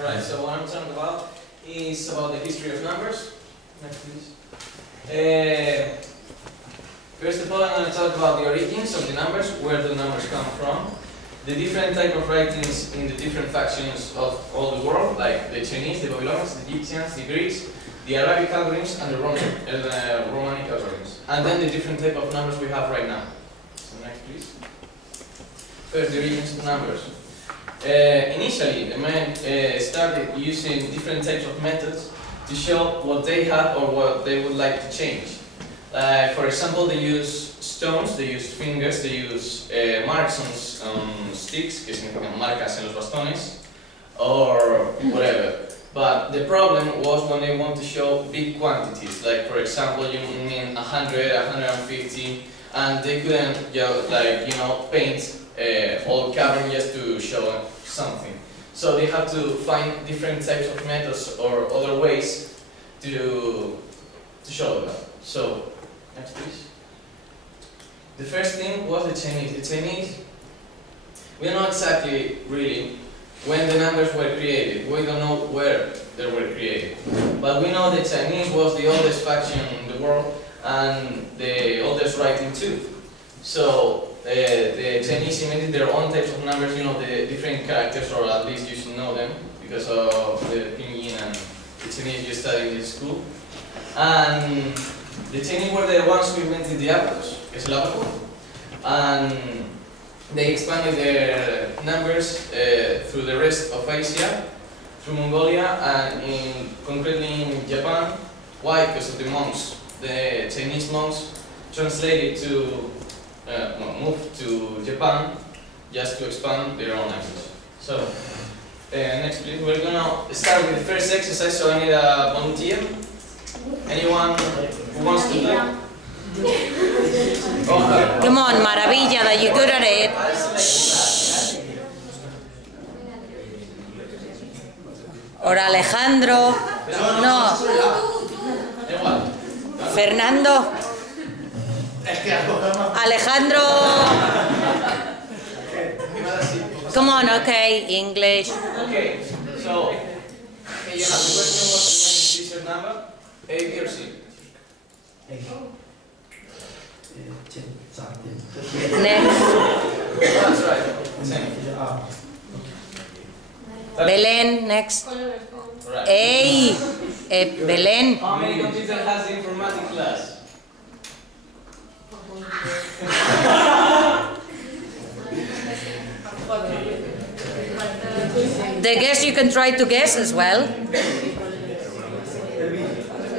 Alright, so what I'm talking about is about the history of numbers. Next, please. First of all, I'm going to talk about the origins of the numbers, where the numbers come from, the different type of writings in the different factions of all the world, like the Chinese, the Babylonians, the Egyptians, the Greeks, the Arabic algorithms, and the Romanic algorithms. And then the different type of numbers we have right now. So next, please. First, the origins of numbers. Initially, the men started using different types of methods to show what they had or what they would like to change. For example, they use stones, they use fingers, they use marks on sticks, que significan marcas en los bastones, or whatever. But the problem was when they want to show big quantities, like for example, you mean 100, 150, and they couldn't just, like, you know, paint all cavern just to show something. So they had to find different types of methods or other ways to show that. So, next please. The first thing was the Chinese. The Chinese, we don't know exactly really when the numbers were created. We don't know where they were created. But we know the Chinese was the oldest faction in the world and the oldest writing too. So the Chinese invented their own types of numbers, you know, the different characters, or at least you should know them because of the pinyin and the Chinese you study in this school. And the Chinese were the ones who invented the abacus, que es el abaco, and they expanded their numbers through the rest of Asia, through Mongolia, and concretely in Japan. Why? Because of the monks. The Chinese monks translated to moved to Japan just to expand their own language. So, next please, we're gonna start with the first exercise, so I need a volunteer. Anyone who wants to do? Come on, Maravilla, that you're good at it. Shh. Or Alejandro. No. Fernando. Alejandro. Come on, okay, English. Okay, so you have the question was when is your number? A, B, or C? Next. That's right. Same. Belén, next. Right. Hey, Belén. How many computers has the informatics class? The guess you can try to guess as well.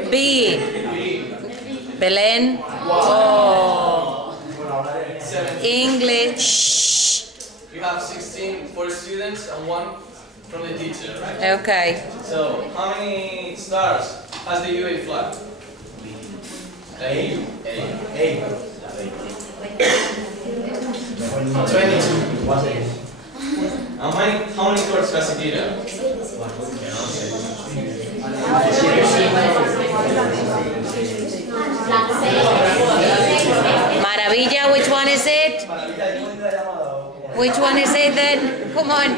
B. Belén. Oh. English. You have 16 for students and 1 from the teacher, right? Okay. So, how many stars has the UA flag? A. 22. How many chords has Akira? Maravilla, which one is it? Which one is it then? Come on.